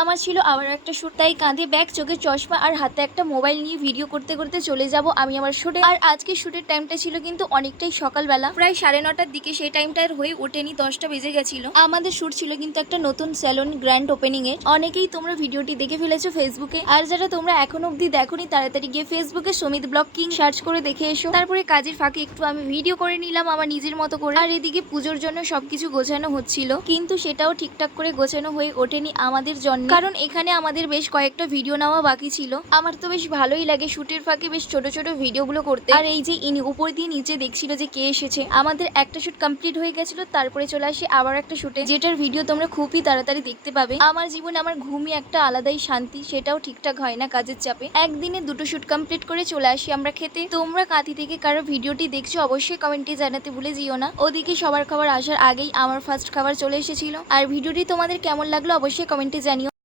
আমার ছিল আবার একটা শ্যুট, তাই কাঁধে ব্যাগ, চোখে চশমা আর হাতে একটা মোবাইল নিয়ে ভিডিও করতে করতে চলে যাব আমি আমার শ্যুটে। আর আজকে শ্যুটের টাইমটা ছিল কিন্তু অনেকটাই সকালবেলা, প্রায় 9:30টার দিকে। সেই টাইমটা আর হয়ে ওঠেনি, 10টা বেজে গেছিল। আমাদের শ্যুট ছিল কিন্তু একটা নতুন স্যালন গ্র্যান্ড ওপেনিং এর। অনেকেই তোমরা ভিডিওটি দেখে ফেলেছো ফেসবুকে, আর যারা তোমরা এখনো অব্দি দেখোনি তাড়াতাড়ি গিয়ে ফেসবুকে সুমিত ব্লগ কিং সার্চ করে দেখে এসো। তারপরে কাজের ফাঁকে একটু আমি ভিডিও করে নিলাম আমার নিজের মতো করে। আর এদিকে পুজোর জন্য সবকিছু গোছানো হচ্ছিল, কিন্তু সেটাও ঠিকঠাক করে গোছানো হয়ে ওঠেনি আমাদের জন্য, কারণ এখানে আমাদের বেশ কয়েকটা ভিডিও নেওয়া বাকি ছিল। আমার তো বেশ ভালোই লাগে শুটের ফাঁকে বেশ ছোট ছোট ভিডিওগুলো করতে। আর এই যে উপর দিয়ে নিচে দেখছিল যে কে এসেছে। আমাদের একটা শুট কমপ্লিট হয়ে গেছিল, তারপরে চলে আসি আবার একটা শুটে, যেটার ভিডিও তোমরা খুবই তাড়াতাড়ি দেখতে পাবে। আমার জীবনে আমার ঘুমই একটা আলাদাই শান্তি, সেটাও ঠিকঠাক হয় না কাজের চাপে। একদিনে 2টো শুট কমপ্লিট করে চলে আসি আমরা খেতে। তোমরা কাঁথি থেকে কারো ভিডিওটি দেখছো অবশ্যই কমেন্টে জানাতে ভুলে যেও না। ওদিকে সবার খাবার আসার আগেই আমার ফার্স্ট খাবার চলে এসেছিল। আর ভিডিওটি তোমাদের কেমন লাগলো অবশ্যই কমেন্টে জানিও।